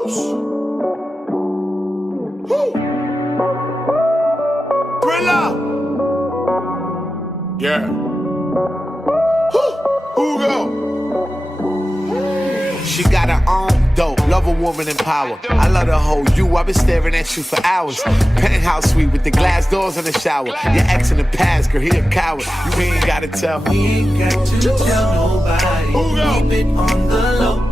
Juice. Woo. Thriller. Yeah. Who go? She got her own dope, love a woman in power. I love the whole you, I've been staring at you for hours. Penthouse suite with the glass doors in the shower. Your ex in the past, girl, he a coward. You ain't gotta tell. We ain't got to tell nobody. Keep it on the low.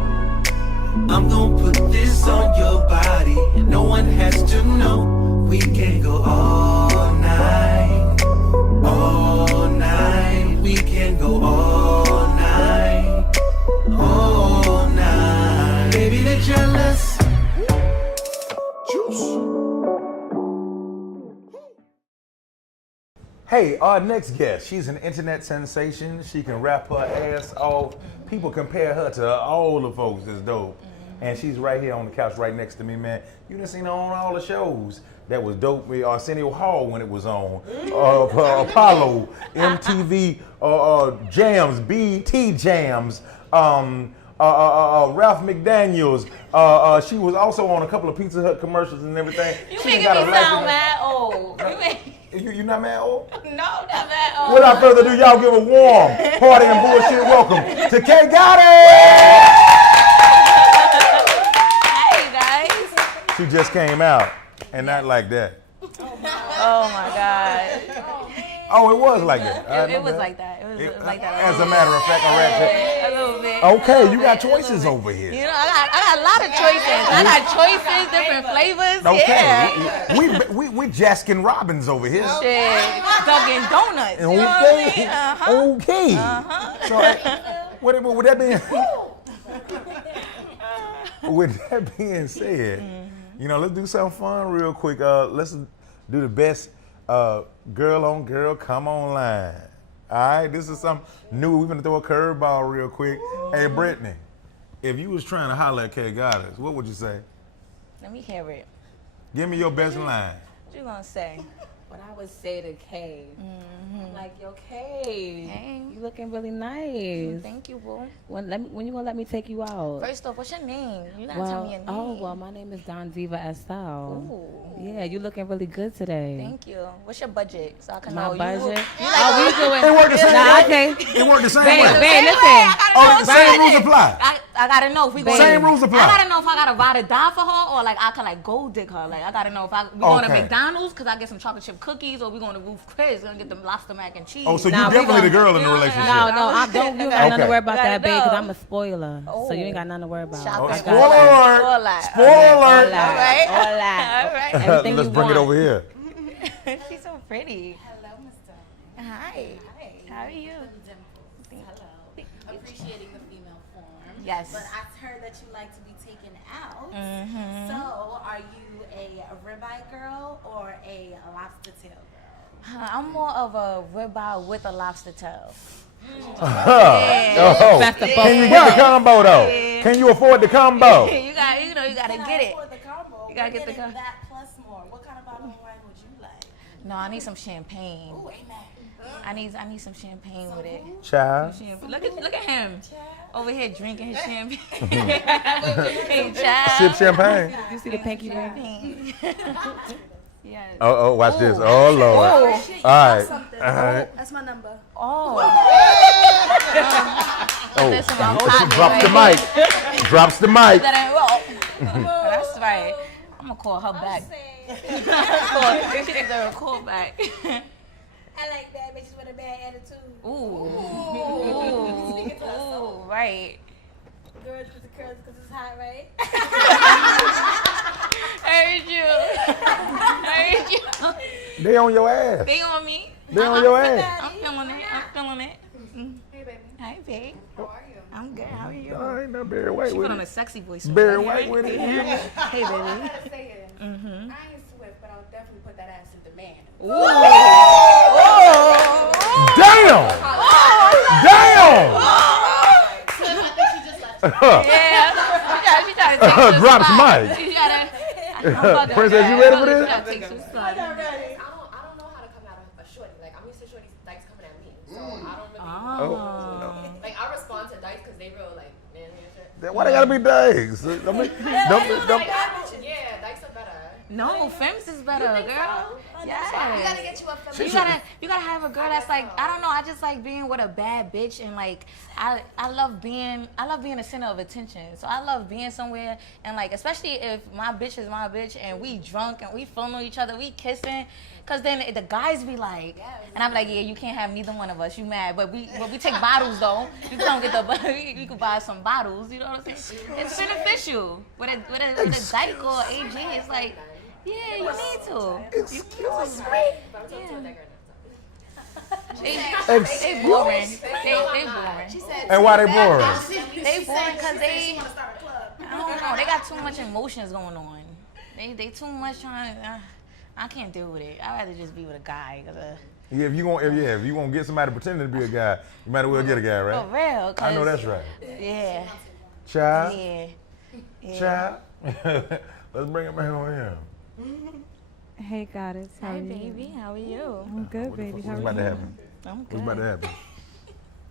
I'm gonna put this on your body, and no one has to know. We can go all night, all night. We can go all night, all night. Baby, they're jealous. Juice. Hey, our next guest, she's an internet sensation. She can rap her ass off. People compare her to all the folks that's dope. And she's right here on the couch right next to me, man. You done seen her on all the shows that was dope. Arsenio Hall when it was on. Apollo, MTV, Jams, BET Jams, Ralph McDaniels. She was also on a couple of Pizza Hut commercials and everything. You making me sound mad old. You not mad old? No, not mad old. Without further ado, y'all give a warm party and bullshit welcome to K. Gotti! She just came out, and not like that. Oh my God. Oh, it was like that. It was like that. It was like that. As a matter of fact, a little bit. Okay, you got choices over here. You know, I got a lot of choices. I got choices, different flavors. Okay, yeah. we Jaskin Robbins over here. Shit, Dunkin' Donuts. Okay, you know what I mean? okay. So, with that being, with that being said. You know, let's do something fun real quick. Let's do the best girl on girl come online. All right, this is something new. We're gonna throw a curveball real quick. Hey, Brittany, if you was trying to holler at K. Goddess, what would you say? Let me hear it. Give me your best line. What you gonna say? What I would say to Kay, I'm like, yo, Kay, you looking really nice. Thank you, boo. When you gonna let me take you out? First off, what's your name? You gotta tell me your name. Oh, well, my name is Don Diva Estelle. Ooh. Yeah, you looking really good today. Thank you. What's your budget? So I can My know budget? You We doing. It worked the same way. Okay. It worked the same way. Babe, listen. Oh, the same rules apply. I gotta know if we going. Same rules apply. I gotta know if I gotta ride or die for her, or like I can like gold dig her. Like I gotta know if we going to McDonald's because I get some chocolate chip cookies, or we going to Ruth Chris gonna get them lobster mac and cheese. Oh, so you definitely the girl in the relationship. No, I don't. You got nothing to worry about that, babe, because know. I'm a spoiler. So you ain't got nothing to worry about. Oh, Shopping. spoiler alert! Spoiler alert! All right. All that. All right. Everything Let's you bring it want. over here. She's so pretty. Hello, Mr. Hi. How are you? Hello. Appreciating the female form. Yes. But I heard that you like to be taken out. Mm-hmm. So, are you a ribeye girl or a lobster tail girl? I'm more of a ribeye with a lobster tail. Oh. Can you get the combo though? Can you afford the combo? you gotta get it. For the combo, You gotta get the combo. That plus more. What kind of bottle of wine would you like? No, I need some champagne. Ooh, amen. I need some champagne with it. Child. Look at him over here drinking his champagne. Hey, child. Sip champagne. You see the pinky ring? Champagne. Yes. Oh, watch this. Oh, Lord. All right. Something. All right. That's my number. Oh. Oh, pocket, drops the mic. Drops the mic. That's right. I'm gonna call her back. She deserves a call back. I like bad bitches with a bad attitude. Ooh, Speaking to herself. right. Girls with the curls because it's hot, right? Heard you. They on your ass. They on me. They on your ass. I'm feeling it. Hey, baby. Hi, babe. How are you? I'm good. How are you? I ain't no Barry White She with put on a it. sexy voice. Barry White with it. Hey, baby. I gotta say it. I ain't swift, but I'll definitely put that ass in demand. Damn! Damn! Swift, I think she just left. Yeah. She tried to take some Drops spots. mic. She tried to. Princess, you ready for this? She tried to take some spots. I don't know how to come at a shorty. Like I'm used to shorties dykes coming at me, so I don't really. Oh. Like I respond to dykes because they real like man and shit. Why they gotta be dykes? I mean, Yeah, dykes are better. No, femmes is better, girl. You gotta get you a You gotta have a girl that's like, I don't know, I just like being with a bad bitch, and like I love being the center of attention. So I love being somewhere, and like especially if my bitch is my bitch and we drunk and we feeling on each other, we kissing, cause then the guys be like, and I'm like, yeah, you can't have neither one of us, you mad, but we take bottles though. You come get we could buy some bottles, you know what I'm saying? It's beneficial with a dyke or AG. It's like, yeah, you need to. Excuse me. They boring. They boring. And why they boring? They boring because they, I don't know, they got too much emotions going on. They too much trying to, I can't deal with it. I'd rather just be with a guy. Yeah, if you want to get somebody pretending to be a guy, you might as well get a guy, right? For real. I know that's right. Yeah. Child. Yeah. Child. Let's bring it back on here. Hey, Goddess. How Hi, are you? baby. How are you? I'm good, baby. How What's are about you? to happen? I'm What's good. about to happen?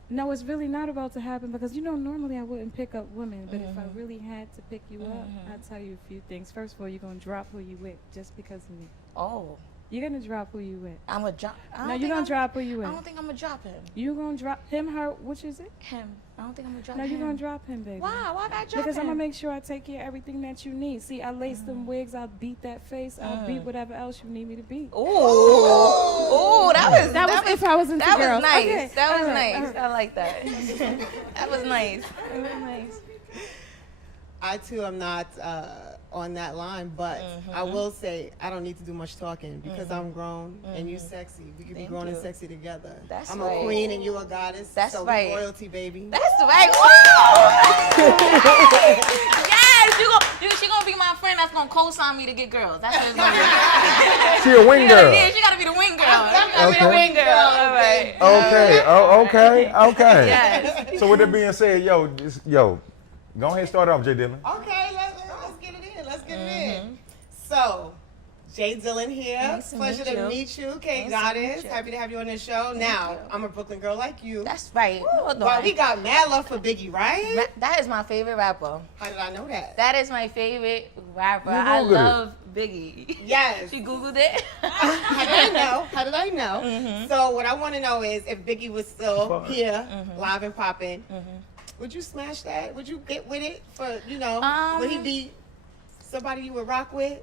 No, it's really not about to happen because, normally I wouldn't pick up women, but if I really had to pick you up, I'd tell you a few things. First of all, you're going to drop who you with just because of me. Oh. You're going to drop who you with. I'm a drop. No, you're going to drop who you with. I don't think I'm gonna drop him. You're going to drop him, her, which is it? Him. I don't think I'm gonna drop No, him. you're going to drop him, baby. Why? Why I gotta drop Because I'm him? going to make sure I take care of everything that you need. See, I lace them wigs, I'll beat that face, I'll beat whatever else you need me to beat. Ooh. Ooh, That was if I was into that girls. was nice. Okay. That was all right, nice. all right. I like that. That was nice. That was nice. I too am not on that line, but I will say I don't need to do much talking because I'm grown and you sexy. We could be Thank grown and you. sexy together. That's I'm right. a queen and you a goddess. That's so right. we royalty, baby. That's right. Woo! Yes, she gonna be my friend that's gonna co-sign me to get girls. That's what it's gonna be. She a wing girl. Yeah, she gotta be the wing girl. She gotta Okay. be the wing girl. All right. Okay. Oh, okay. Yes. So with that being said, yo, go ahead and start off, Jay Dillon. Okay, let's get it in. Let's get it in. So, Jay Dillon here. Nice to Pleasure meet to you. meet you. Okay, Nice to meet goddess. you. Happy to have you on this show. Now, I'm a Brooklyn girl like you. That's right. Hold But on. we got mad love for Biggie, right? That is my favorite rapper. How did I know that? That is my favorite rapper. You I Googled it. love Biggie. Yes. She Googled it. How did I know? How did I know? So what I want to know is if Biggie was still here, live and popping, would you smash that? Would you get with it for, would he be somebody you would rock with?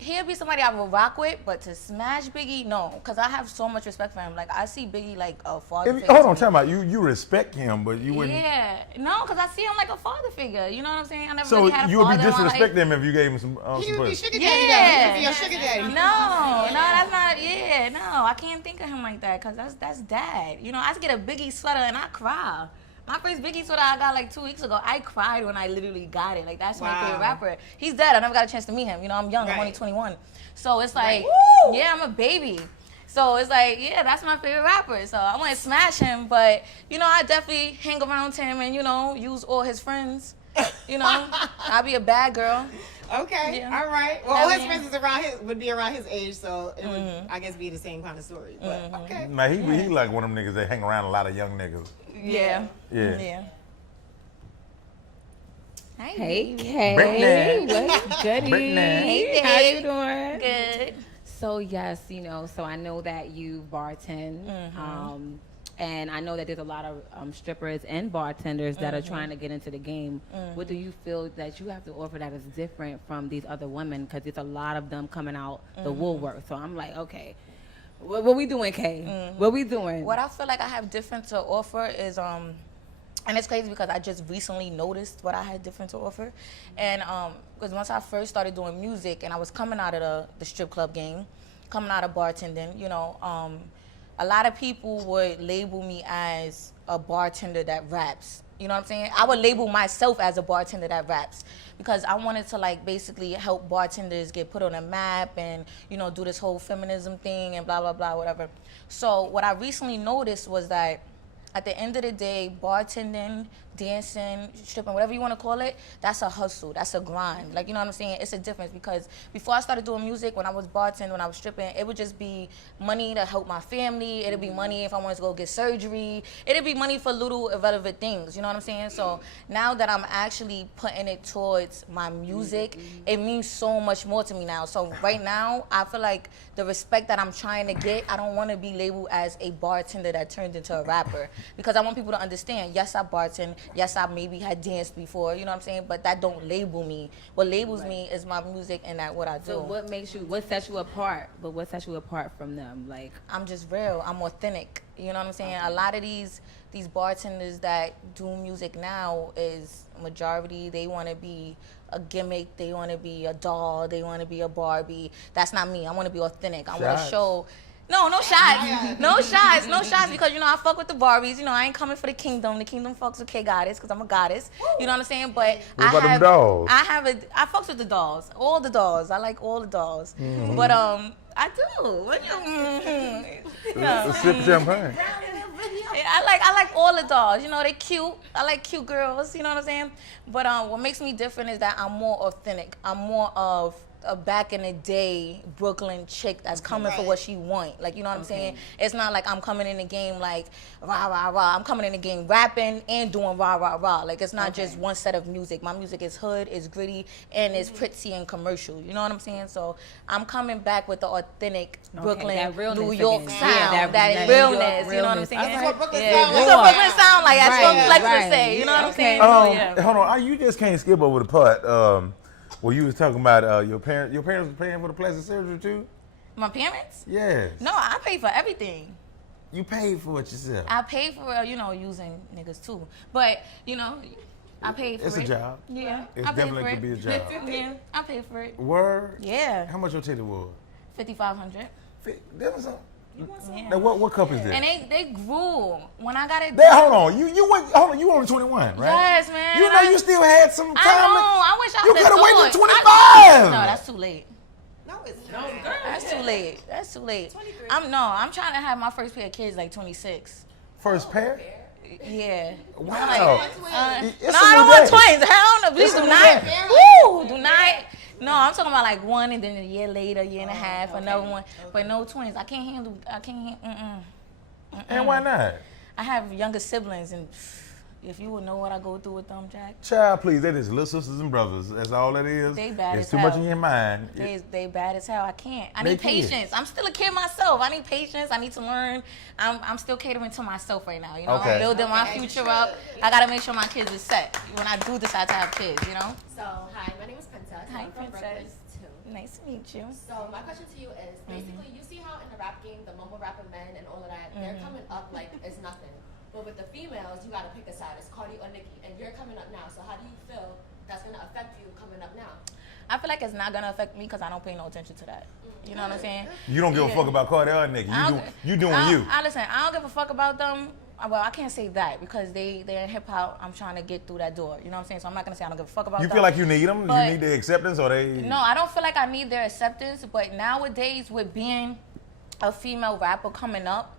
He'll be somebody I will rock with, but to smash Biggie, no, because I have so much respect for him. Like, I see Biggie like a father figure. Hold to on, me. tell me, you respect him, but you wouldn't. Yeah, no, because I see him like a father figure. You know what I'm saying? I never So really had a you would be father in my life. disrespecting him if you gave him some He would be pussy. sugar daddy though. He would be your sugar daddy. No, that's not. Yeah, no, I can't think of him like that because that's dad. I get a Biggie sweater and I cry. My first Biggie sweater I got like 2 weeks ago. I cried when I literally got it. Like, that's my Wow. favorite rapper. He's dead. I never got a chance to meet him. I'm young. I'm Right. only 21. So it's like, yeah, I'm a baby. So it's like, yeah, that's my favorite rapper. So I want to smash him, but I definitely hang around him and use all his friends. I'll be a bad girl. Okay, Yeah. all right. Well, all his Yeah. friends would be around his age, so it would, I guess, be the same kind of story. But okay. Man, he like one of them niggas that hang around a lot of young niggas. Yeah. Yeah. Hi, Hey, baby. Kay. Brittany. What's goody? Brittany. Hey, How you babe. doing? Good. So, yes, so I know that you bartend. And I know that there's a lot of strippers and bartenders that are trying to get into the game. What do you feel that you have to offer that is different from these other women? Because there's a lot of them coming out the woolwork. So I'm like, okay, what we doing, Kay? What we doing? What I feel like I have different to offer is and it's crazy because I just recently noticed what I had different to offer. And because once I first started doing music and I was coming out of the strip club game, coming out of bartending, a lot of people would label me as a bartender that raps. You know what I'm saying? I would label myself as a bartender that raps because I wanted to basically help bartenders get put on a map and, do this whole feminism thing and blah, blah, blah, whatever. So what I recently noticed was that at the end of the day, bartending dancing, stripping, whatever you want to call it, that's a hustle. That's a grind. Like, you know what I'm saying? It's a difference because before I started doing music, when I was bartending, when I was stripping, it would just be money to help my family. It'd be money if I wanted to go get surgery. It'd be money for little irrelevant things. You know what I'm saying? So now that I'm actually putting it towards my music, it means so much more to me now. So right now, I feel like the respect that I'm trying to get, I don't want to be labeled as a bartender that turned into a rapper because I want people to understand, yes, I bartend, yes, I maybe had danced before, you know what I'm saying, but that don't label me. What labels me is my music and that what I do. So what sets you apart, but what sets you apart from them? Like, I'm just real, I'm authentic, you know what I'm saying? A lot of these bartenders that do music now is majority, they want to be a gimmick, they want to be a doll, they want to be a Barbie. That's not me. I want to be authentic. I want to show. No shots. No shots because, you know, I fuck with the Barbies. You know, I ain't coming for the kingdom. The kingdom fucks with K-Goddess because I'm a goddess. You know what I'm saying? But what about them dolls? I fucks with the dolls. All the dolls. I like all the dolls. But I do. What you Sip champagne. I like all the dolls. You know, they cute. I like cute girls. You know what I'm saying? But what makes me different is that I'm more authentic. I'm more of a back in the day Brooklyn chick that's coming for what she want. Like, you know what I'm saying? It's not like I'm coming in the game like rah, rah, rah. I'm coming in the game rapping and doing rah, rah, rah. Like, it's not just one set of music. My music is hood, it's gritty, and it's pretty and commercial. You know what I'm saying? So I'm coming back with the authentic Brooklyn, New York sound, that realness. You know what I'm saying? That's what Brooklyn That's what Brooklyn sound like. That's what Flex would say. You know what I'm saying? Hold on, you just can't skip over the part. Well, you was talking about your parents were paying for the plastic surgery too? My parents? Yes. No, I pay for everything. You paid for it yourself? I paid for it, you know, using niggas too. But, you know, I paid for it. It's a job. Yeah, It I paid definitely for could be a job. Yeah, I paid for it. Word? Yeah. How much your ticket was? $5,500. That was a... Yeah. Now, what cup is that? And they grew. When I got it Hold on, you only 21, right? Yes, man. You know you still had some time. I know. I wish I You could could have have waited till 25. No, that's too late. No, it's That's too late. That's too late. I'm trying to have my first pair of kids like 26. First pair? Yeah. Wow. I don't want twins. Hell no. Please do not. Woo! Do not. No, I'm talking about like one and then a year later, year and a half, another one. But no twins. I can't handle. And why not? I have younger siblings, and if you would know what I go through with them, Jack. Child, please, that is little sisters and brothers. That's all that is. They bad It's as too hell. much in your mind. They bad as hell. I can't. I They need kids. patience. I'm still a kid myself. I need patience. I need to learn. I'm still catering to myself right now. You know, Okay. I'm building my future up. I gotta make sure my kids are set when I do decide to have kids. You know. So, hi, my name is Princess. Hi, I'm from Brooklyn Princess. too. Nice to meet you. So, my question to you is basically, you see how in the rap game, the mumble rapper men and all of that, they're coming up like it's nothing. But with the females, you gotta pick a side. It's Cardi or Nicki, and you're coming up now. So, how do you feel that's gonna affect you coming up now? I feel like it's not gonna affect me because I don't pay no attention to that. You know what I'm saying? You don't give a fuck about Cardi or Nicki. You doing you. Listen, I don't give a fuck about them. Well, I can't say that because they're in hip hop. I'm trying to get through that door. You know what I'm saying? So I'm not gonna say I don't give a fuck about them. You feel like you need them? But You need their acceptance, or they? No, I don't feel like I need their acceptance. But nowadays, with being a female rapper coming up,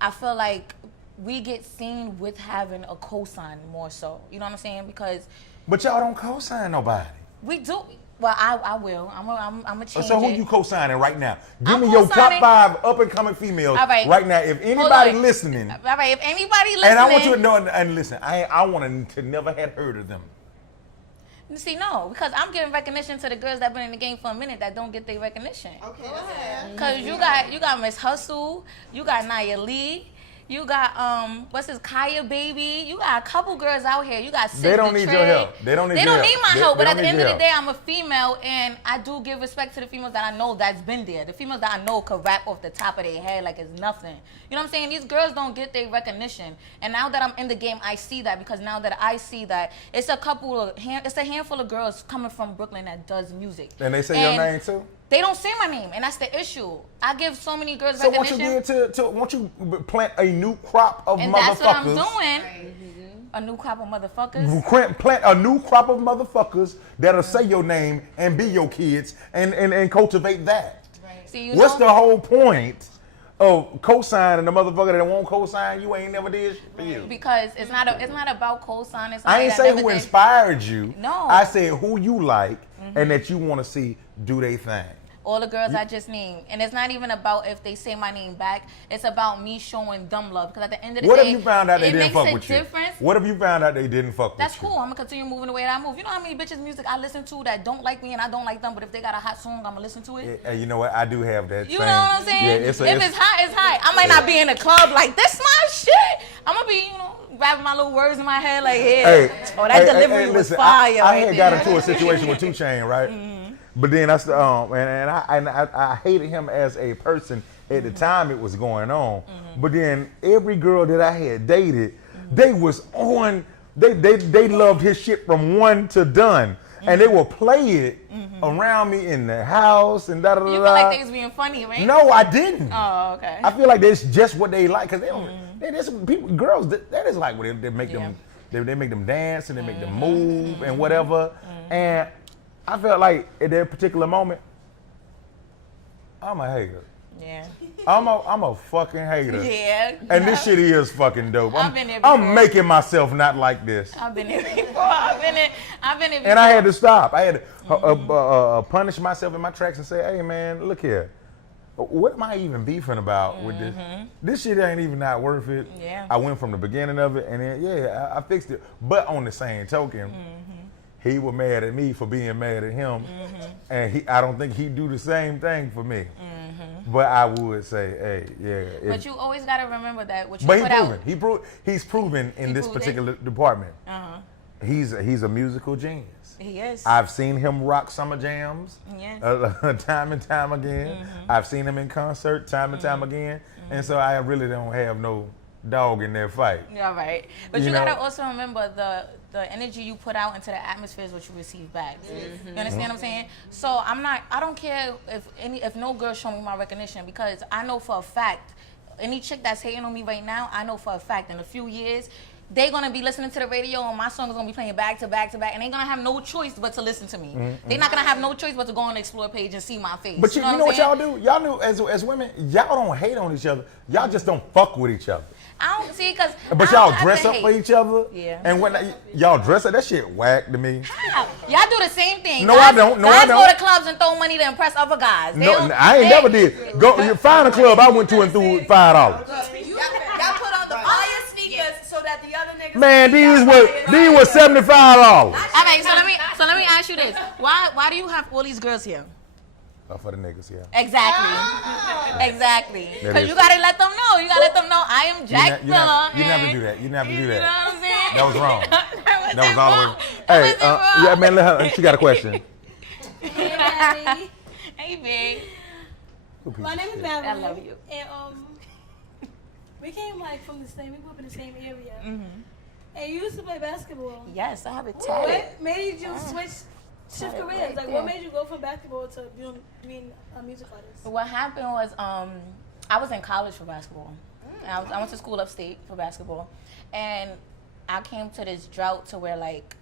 I feel like we get seen with having a cosign more so. You know what I'm saying? Because But y'all don't co-sign nobody. we do. Well, I will. I'm a change. So who it. you co-signing right now? Give I'm me your top co-signing- 5 up-and-coming females All right. now. If Hold anybody on. listening, All right, if anybody listening, and I want you to know, and listen, I want to never had heard of them. See, no, because I'm giving recognition to the girls that been in the game for a minute that don't get their recognition. Okay, that's Cause you got Miss Hustle, you got Nia Lee, you got what's his Kaya Baby, you got a couple girls out here. You got Sis They don't the need Trade. your help. They don't need They your don't help. need my They- help. they But at don't the end need of your the day, I'm a female, and I do give respect to the females that I know that's been there. The females that I know could rap off the top of their head like it's nothing. You know what I'm saying? These girls don't get their recognition, and now that I'm in the game, I see that because now that I see that it's a handful of girls coming from Brooklyn that does music. And they say your name too? They don't say my name, and that's the issue. I give so many girls So once recognition. you plant a new crop of And motherfuckers. that's what I'm doing. A new crop of motherfuckers. Plant a new crop of motherfuckers that'll say your name and be your kids and cultivate that. See, What's the whole point of cosigning the motherfucker that won't cosign you ain't never did shit for you. Because it's not about cosigning. I ain't say who inspired you. No. I said who you like and that you want to see do they thing. All the girls I just named. And it's not even about if they say my name back. It's about me showing them love. Because at the end of the day, What if you found out they didn't fuck with you? Difference. What if you found out they didn't fuck with you? That's cool. I'm going to continue moving the way that I move. You know how many bitches music I listen to that don't like me and I don't like them, but if they got a hot song, I'm going to listen to it? Yeah, you know what? I do have that You same. know what I'm saying? Yeah, If it's hot, it's hot. I might not be in a club like, this my shit. I'm going to be, rapping my little words in my head like, that delivery was listen, fire. I had got into a situation with 2 Chainz, right? But then I hated him as a person at the time it was going on. But then every girl that I had dated, they was on. They loved his shit from one to done, and they will play it around me in the house and da da da. You feel like they was being funny, right? No, I didn't. Oh, okay. I feel like that's just what they like because they don't. Girls that is like what they make them. They make them dance and they make them move and whatever. And I felt like at that particular moment, I'm a hater. Yeah. I'm a fucking hater. Yeah. And this shit is fucking dope. I've been there before. I'm making myself not like this. I've been there before. I've been there before. And I had to stop. I had to punish myself in my tracks and say, hey man, look here. What am I even beefing about with this? This shit ain't even not worth it. Yeah. I went from the beginning of it and then, I fixed it. But on the same token, he was mad at me for being mad at him. And I don't think he'd do the same thing for me. But I would say, hey, yeah. But you always got to remember that what you But put out. he's proven in this particular department. He's a musical genius. He is. I've seen him rock summer jams time and time again. I've seen him in concert time and time again. And so I really don't have no dog in that fight. Yeah, right. But you gotta also remember the energy you put out into the atmosphere is what you receive back. You understand what I'm saying? So I don't care if no girl show me my recognition because I know for a fact, any chick that's hating on me right now, I know for a fact in a few years, they're gonna be listening to the radio and my song is gonna be playing back to back to back and they're gonna have no choice but to listen to me. They're not gonna have no choice but to go on the Explore page and see my face. But you know what y'all do? Y'all know as women, y'all don't hate on each other. Y'all just don't fuck with each other. I don't see because. But y'all dress up for each other. Yeah. And when y'all dress up, that shit whack to me. Y'all do the same thing. No, I don't. No, I don't. Guys go to clubs and throw money to impress other guys. No, I ain't never did. Go find a club I went to and threw $5. Y'all put on the fire sneakers so that the other niggas. Man, these were $75. Okay, so let me ask you this: Why do you have all these girls here? For the niggas, yeah. Exactly. Because you gotta let them know. You gotta let them know I am Jack Miller. You never do that. You never do that. You know what I'm saying? That was wrong. That was all the way. Hey, yeah, man, let her. She got a question. Hey, Daddy. Hey, babe. My name is Natalie. I love you. And we came from the same. We grew up in the same area. And you used to play basketball. Yes, I have a tag. What made you shift careers? Like, what made you go from basketball to being a music artist? What happened was I was in college for basketball. I went to school upstate for basketball. And I came to this drought to where, like,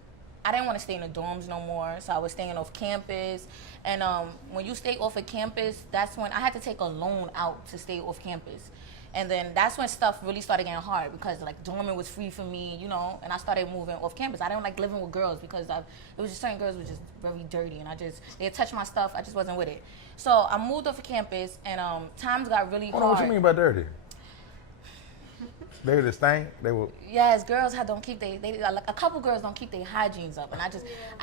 I didn't want to stay in the dorms no more, so I was staying off campus. And when you stay off of campus, that's when I had to take a loan out to stay off campus. And then that's when stuff really started getting hard because like dorming was free for me, and I started moving off campus. I didn't like living with girls because it was just certain girls were just very dirty and they touched my stuff. I just wasn't with it. So I moved off of campus and times got really hard. What you mean by dirty? They just stink. They were. Yes, girls don't keep they like a couple girls don't keep their hygienes up, and I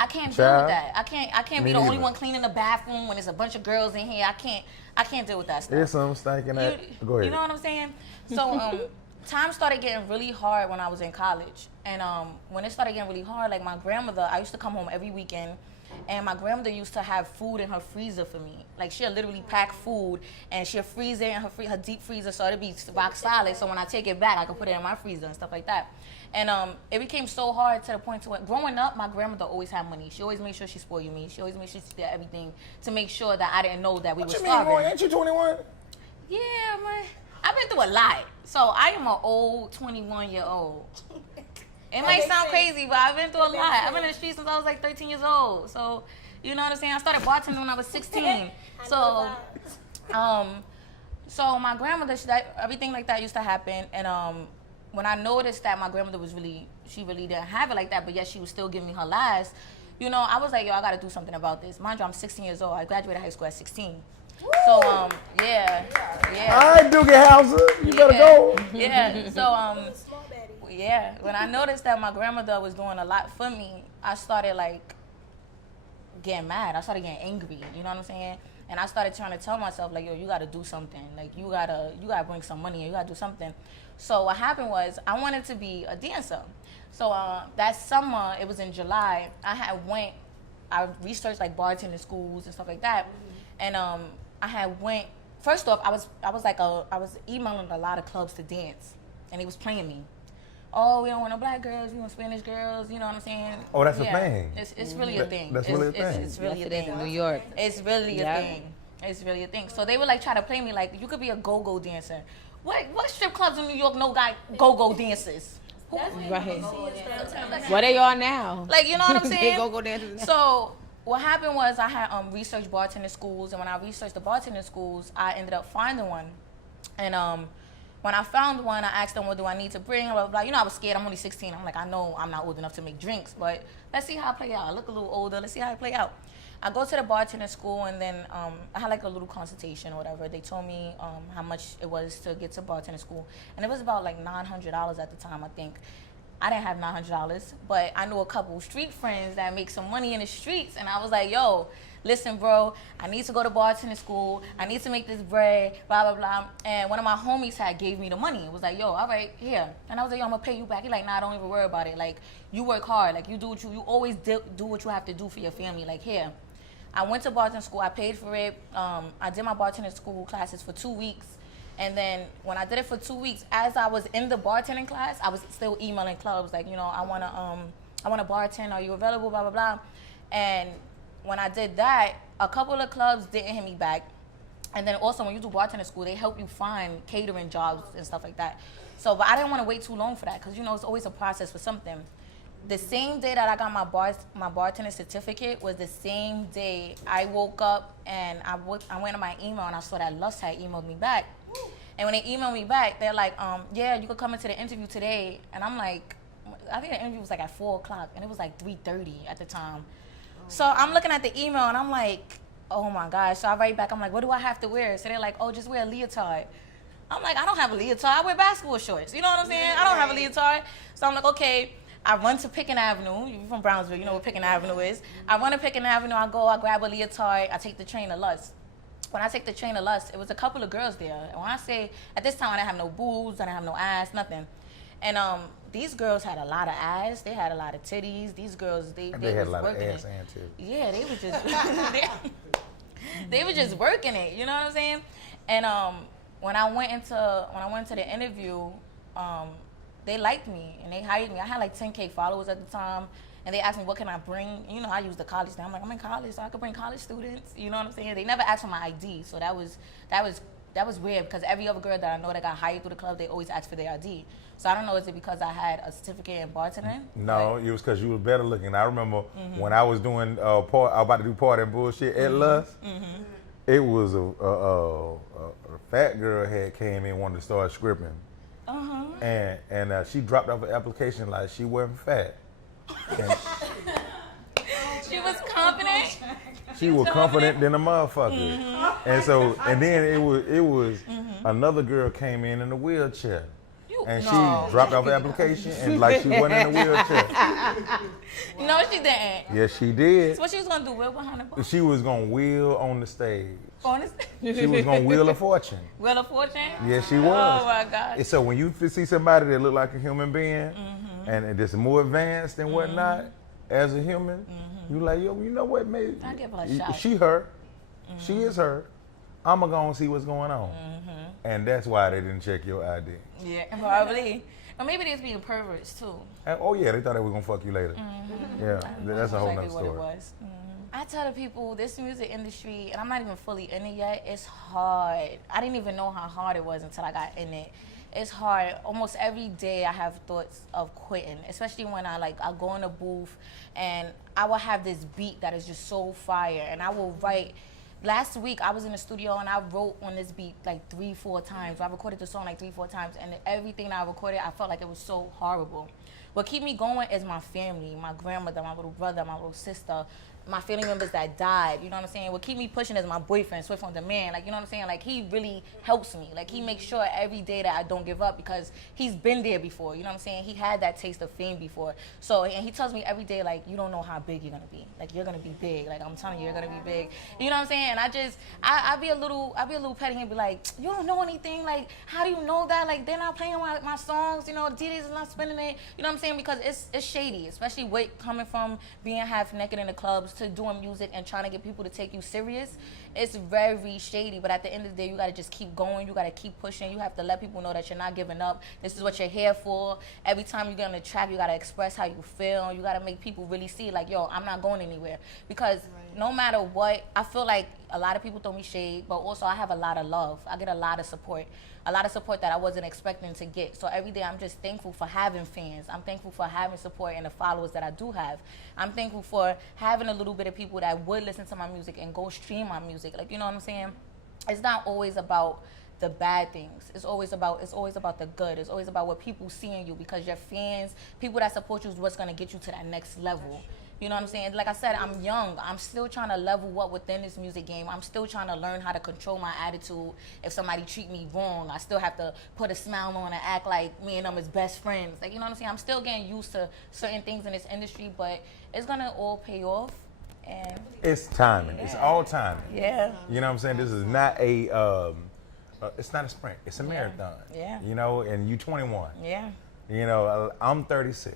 can't deal with that. I can't be the only one cleaning the bathroom when there's a bunch of girls in here. I can't deal with that stuff. There's some stinking that. Go ahead. You know what I'm saying? So time started getting really hard when I was in college, and when it started getting really hard, like my grandmother, I used to come home every weekend. And my grandmother used to have food in her freezer for me. Like she'll literally pack food and she'll freeze it in her deep freezer so it'll be rock solid. So when I take it back, I can put it in my freezer and stuff like that. And it became so hard to the point to when growing up, my grandmother always had money. She always made sure she spoiled me. She always made sure she did everything to make sure that I didn't know that we were starving. What you mean, ain't you 21? Yeah, man. I've been through a lot. So I am an old 21-year-old. It might sound crazy, but I've been through a lot. I've been in the streets since I was like 13 years old. So, you know what I'm saying? I started bartending when I was 16. So, So my grandmother, everything like that used to happen, and when I noticed that my grandmother she really didn't have it like that, but yet she was still giving me her last, you know, I was like, yo, I gotta do something about this. Mind you, I'm 16 years old. I graduated high school at 16. So yeah. All right, Doogie Hauser, you better go. Yeah. So yeah. When I noticed that my grandmother was doing a lot for me, I started like getting mad. I started getting angry. You know what I'm saying? And I started trying to tell myself, like, yo, you gotta do something. Like, you gotta bring some money and you gotta do something. So what happened was, I wanted to be a dancer. So that summer, it was in July, I researched like bartending schools and stuff like that. And first off, I was emailing a lot of clubs to dance. And they was playing me. Oh, we don't want no black girls, we want Spanish girls, you know what I'm saying? Oh, that's a thing. It's really a thing. That's really a thing. It's really a thing. In New York. It's really a thing. It's really a thing. So they would like try to play me like, you could be a go-go dancer. What strip clubs in New York know got go-go dancers? Right. What they are now? Like, you know what I'm saying? They go dancers now. So what happened was I had researched bartending schools, and when I researched the bartending schools, I ended up finding one. And when I found one, I asked them, what do I need to bring, blah, blah, blah. You know, I was scared. I'm only 16. I'm like, I know I'm not old enough to make drinks, but let's see how it play out. I look a little older. Let's see how it play out. I go to the bartending school, and then I had like a little consultation or whatever. They told me how much it was to get to bartending school. And it was about like $900 at the time, I think. I didn't have $900, but I knew a couple street friends that make some money in the streets. And I was like, yo, listen, bro, I need to go to bartending school. I need to make this bread, blah, blah, blah. And one of my homies gave me the money. It was like, yo, all right, here. And I was like, yo, I'm going to pay you back. He's like, nah, don't even worry about it. Like, you work hard. Like, you do you always do what you have to do for your family. Like, here. I went to bartending school. I paid for it. I did my bartending school classes for 2 weeks. And then when I did it for 2 weeks, as I was in the bartending class, I was still emailing clubs like, you know, I wanna bartend. Are you available? Blah blah blah. And when I did that, a couple of clubs didn't hit me back. And then also when you do bartending school, they help you find catering jobs and stuff like that. So, but I didn't want to wait too long for that because, you know, it's always a process for something. The same day that I got my bartending certificate was the same day I woke up and I went to my email and I saw that Lust had emailed me back. And when they emailed me back, they're like, yeah, you could come into the interview today. And I'm like, I think the interview was like at 4 o'clock and it was like 3:30 at the time. So I'm looking at the email and I'm like, oh my gosh. So I write back, I'm like, what do I have to wear? So they're like, oh, just wear a leotard. I'm like, I don't have a leotard. I wear basketball shorts. You know what I'm saying? I don't have a leotard. So I'm like, okay. I run to Pickens Avenue. You're from Brownsville, you know what Pickens Avenue is. I run to Pickens Avenue, I grab a leotard, I take the train to Lust. When I take the train to Lust, it was a couple of girls there. And when I say, at this time I didn't have no boobs, I didn't have no ass, nothing. And these girls had a lot of ass, they had a lot of titties. These girls, they had a lot of ass and titties. Yeah, they were just, they were just working it, you know what I'm saying? And when I went into the interview, they liked me and they hired me. I had like 10K followers at the time, and they asked me what can I bring. You know, I use the college thing. I'm like, I'm in college, so I could bring college students. You know what I'm saying? They never asked for my ID, so that was weird because every other girl that I know that got hired through the club, they always ask for their ID. So I don't know, is it because I had a certificate in bartending? No, it was because you was better looking. I remember when I was doing I was about to do party and bullshit at Lust. It was a fat girl had came in, wanted to start scripting. And she dropped off an application like she wasn't fat. She was confident. She was confident than a motherfucker. And then it was another girl came in a wheelchair. She dropped off an application and like she wasn't in a wheelchair. No, she didn't. Yes, she did. So what she was gonna do? Wheel behind the bar? She was gonna wheel on the stage. On the stage? She was gonna wheel of fortune. Wheel of fortune? Yes, she was. Oh my God. And so when you see somebody that look like a human being and that's more advanced and whatnot as a human, you like, yo, you know what, maybe I give her a shot. She her. She is her. I'ma go and see what's going on. And that's why they didn't check your ID. Yeah, probably. Or maybe they was being perverts too. Oh yeah, they thought they were gonna fuck you later. Yeah, that's a whole nother story. What it was. I tell the people, this music industry, and I'm not even fully in it yet, it's hard. I didn't even know how hard it was until I got in it. It's hard. Almost every day I have thoughts of quitting, especially when I go in a booth and I will have this beat that is just so fire, and I will write last week I was in the studio and I wrote on this beat like 3-4 times. I recorded the song like 3-4 times, and everything I recorded, I felt like it was so horrible. What keep me going is my family, my grandmother, my little brother, my little sister, my family members that died, you know what I'm saying? What keep me pushing is my boyfriend, Swift on Demand, like, you know what I'm saying? Like, he really helps me. Like, he makes sure every day that I don't give up because he's been there before, you know what I'm saying? He had that taste of fame before. So, and he tells me every day, like, you don't know how big you're gonna be. Like, you're gonna be big. Like, I'm telling you, you're gonna be big. You know what I'm saying? And I be a little petty and be like, you don't know anything? Like, how do you know that? Like, they're not playing my songs, you know, DJs is not spinning it. You know what I'm saying? Because it's shady, especially coming from being half naked in the clubs to doing music and trying to get people to take you serious. It's very shady, but at the end of the day, you gotta just keep going. You gotta keep pushing. You have to let people know that you're not giving up. This is what you're here for. Every time you get on the track, you gotta express how you feel. You gotta make people really see, like, yo, I'm not going anywhere. Because no matter what, I feel like a lot of people throw me shade, but also I have a lot of love. I get a lot of support. A lot of support that I wasn't expecting to get. So every day I'm just thankful for having fans. I'm thankful for having support and the followers that I do have. I'm thankful for having a little bit of people that would listen to my music and go stream my music. Like, you know what I'm saying? It's not always about the bad things. It's always about the good. It's always about what people see in you, because your fans, people that support you, is what's gonna get you to that next level. You know what I'm saying? Like I said, I'm young. I'm still trying to level up within this music game. I'm still trying to learn how to control my attitude. If somebody treat me wrong, I still have to put a smile on and act like me and them is best friends. Like, you know what I'm saying? I'm still getting used to certain things in this industry, but it's gonna all pay off. And it's timing. It's all timing. Yeah. You know what I'm saying? This is not it's not a sprint. It's a marathon. Yeah. You know, and you 21. Yeah. You know, I'm 36.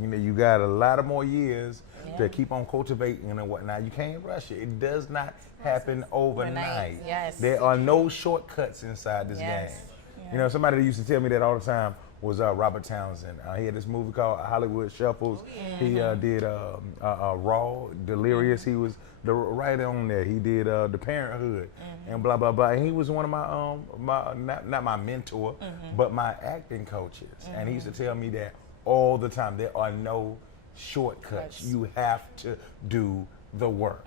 You know, you got a lot of more years to keep on cultivating and whatnot. You can't rush it. It does not happen overnight. Yes. There are no shortcuts inside this game. Yeah. You know, somebody that used to tell me that all the time was Robert Townsend. He had this movie called Hollywood Shuffles. He did Raw, Delirious. He was right on there. He did The Parenthood and blah, blah, blah. And he was one of my not my mentor, but my acting coaches. And he used to tell me that all the time. There are no shortcuts. You have to do the work.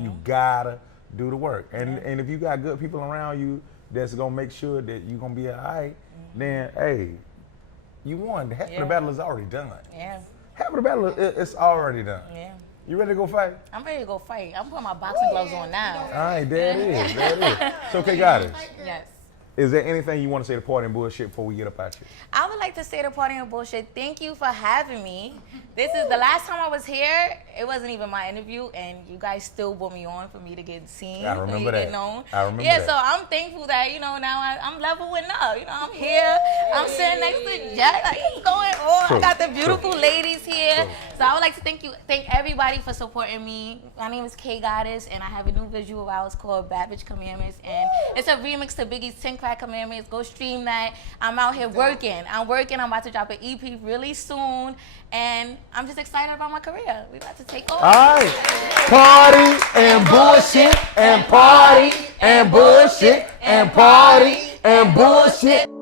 You gotta do the work. And if you got good people around you that's gonna make sure that you're gonna be all right, then hey, you won. Half of the battle is already done. Yeah. Half of the battle is already done. Yeah. You ready to go fight? I'm ready to go fight. I'm putting my boxing gloves on now. All right, there it is. There it is. So, okay, Goddess. Yes. Is there anything you want to say to Party and Bullshit before we get up out here? I would like to say to Party and Bullshit, thank you for having me. This is the last time I was here. It wasn't even my interview, and you guys still brought me on for me to get seen. I remember that. Get known. I remember that. that. So I'm thankful that, you know, now I'm leveling up. You know, I'm here. I'm sitting next to Jet. Like, what's going on? True. I got the beautiful ladies here. True. So I would like to thank everybody for supporting me. My name is K Goddess, and I have a new visual out. It's called Bad Bitch Commandments, and it's a remix to Biggie's 10 Crack Commandments. Go stream that. I'm out here working. I'm about to drop an EP really soon, and I'm just excited about my career. We about to take over. All right. Party and bullshit and party and bullshit and party and bullshit.